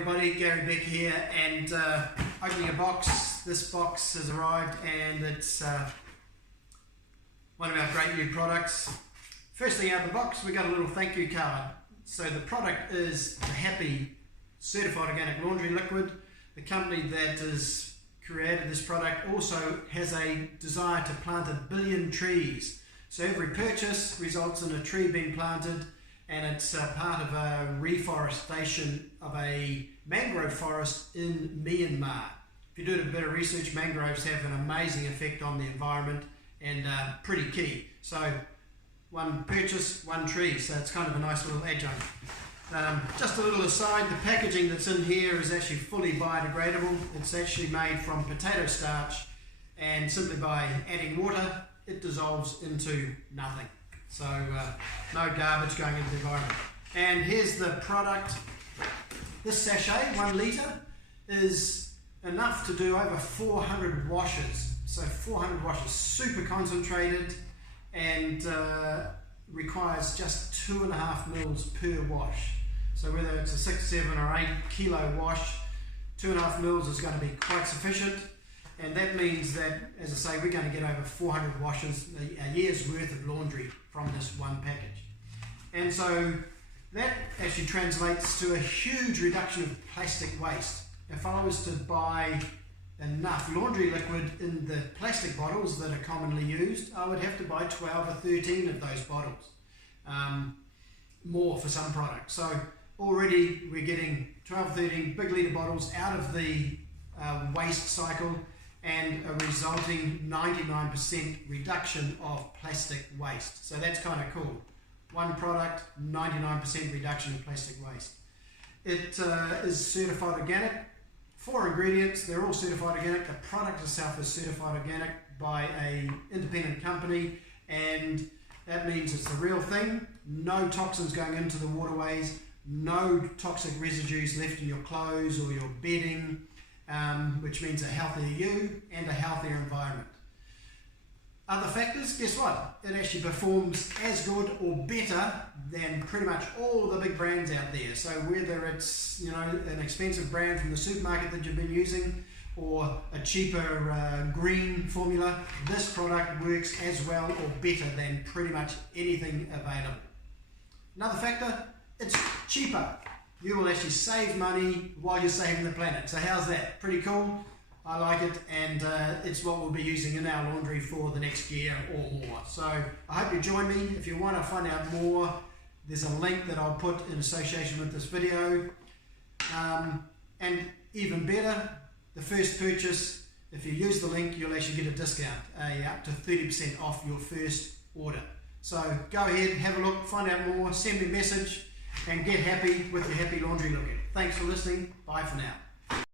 everybody, Gary Beck here, and opening a box. This box has arrived and it's one of our great new products. First thing out of the box, we got a little thank you card. So the product is the Happi Certified Organic Laundry Liquid. The company that has created this product also has a desire to plant 1 billion trees. So every purchase results in a tree being planted, and it's part of a reforestation of a mangrove forest in Myanmar. If you do a bit of research, mangroves have an amazing effect on the environment and pretty key. So one purchase, one tree, so it's kind of a nice little adjunct. Just a little aside, the packaging that's in here is actually fully biodegradable. It's actually made from potato starch, and simply by adding water, it dissolves into nothing. So no garbage going into the environment. And here's the product. This sachet, 1 litre, is enough to do over 400 washes. So 400 washes, super concentrated, and requires just 2.5 mils per wash. So whether it's a 6, 7 or 8 kilo wash, 2.5 mils is going to be quite sufficient. And that means that, as I say, we're going to get over 400 washes, a year's worth of laundry from this one package. And so that actually translates to a huge reduction of plastic waste. If I was to buy enough laundry liquid in the plastic bottles that are commonly used, I would have to buy 12 or 13 of those bottles, more for some products. So already we're getting 12 or 13 big litre bottles out of the waste cycle, and a resulting 99% reduction of plastic waste. So that's kind of cool. One product, 99% reduction of plastic waste. It is certified organic. 4 ingredients, they're all certified organic. The product itself is certified organic by an independent company, and that means it's the real thing. No toxins going into the waterways, no toxic residues left in your clothes or your bedding, which means a healthier you and a healthier environment. Other factors, guess what? It actually performs as good or better than pretty much all the big brands out there. So whether it's, you know, an expensive brand from the supermarket that you've been using, or a cheaper green formula, this product works as well or better than pretty much anything available. Another factor, it's cheaper. You will actually save money while you're saving the planet. So how's that? Pretty cool. I like it, and it's what we'll be using in our laundry for the next year or more. So I hope you join me. If you want to find out more, there's a link that I'll put in association with this video. And even better, the first purchase, if you use the link, you'll actually get a discount, up to 30% off your first order. So go ahead, have a look, find out more, send me a message, and get happy with your Happi Laundry Liquid. Thanks for listening. Bye for now.